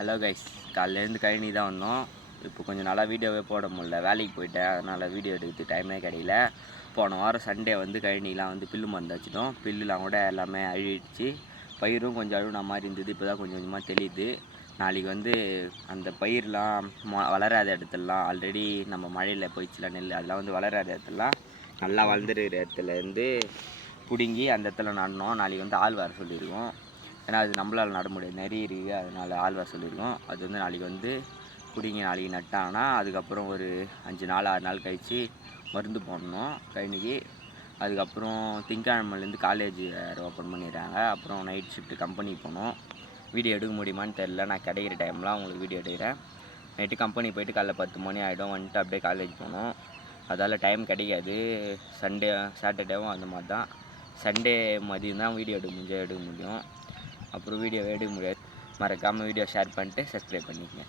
Hello guys காலையிலேருந்து கழனி தான் வந்தோம். இப்போ கொஞ்சம் நாளாக வீடியோவே போட முடியல. வேலைக்கு போயிட்டேன். அதனால் வீடியோ எடுக்கிறது டைமே கிடையில போன வாரம் சண்டே வந்து கழனிலாம் வந்து பில்லு மருந்து வச்சிட்டோம். பில்லுலாம் கூட எல்லாமே அழிடுச்சு பயிரும் கொஞ்சம் அழுகுன மாதிரி இருந்தது. இப்போ தான் கொஞ்சம் கொஞ்சமாக தெளியுது. நாளைக்கு வந்து அந்த பயிர்லாம் மொ வளராத இடத்துலலாம் ஆல்ரெடி நம்ம மழையில் போயிடுச்சுல நெல் அதெல்லாம் வந்து வளராத இடத்துலலாம் நல்லா வளர்ந்துருக்கிற இடத்துலேருந்து பிடுங்கி அந்த இடத்துல நடணும். நாளைக்கு வந்து ஆள் வர சொல்லியிருக்கோம். ஏன்னா அது நம்மளால் நட முடியாது. நிறைய இருக்குது அதனால் ஆள் சொல்லியிருக்கோம். அது வந்து நாளைக்கு வந்து பிடிங்கி நாளைக்கு நட்டாங்கன்னா அதுக்கப்புறம் ஒரு அஞ்சு நாள் ஆறு நாள் கழித்து மருந்து போடணும். கழனிக்கு. அதுக்கப்புறம் திங்கக்கிழமைலேருந்து காலேஜ் ஓப்பன் பண்ணிடுறாங்க. அப்புறம் நைட் ஷிஃப்ட் கம்பெனி போகணும். வீடியோ எடுக்க முடியுமான்னு தெரில நான் கிடைக்கிற டைம்லாம் உங்களுக்கு வீடியோ எடுக்கிறேன். நைட்டு கம்பெனி போயிட்டு காலைல பத்து மணி ஆகிடும் வந்துட்டு அப்படியே காலேஜ் போகணும். அதால் டைம் கிடைக்காது. சண்டே சாட்டர்டேவும் அந்த மாதிரி தான். சண்டே மதியம் தான் வீடியோ எடுக்க முடிஞ்சால் எடுக்க முடியும். அப்புறம் வீடியோ எடுக்க முடியாது. மறக்காமல் வீடியோ ஷேர் பண்ணிட்டு சப்ஸ்கிரைப் பண்ணிக்கங்க.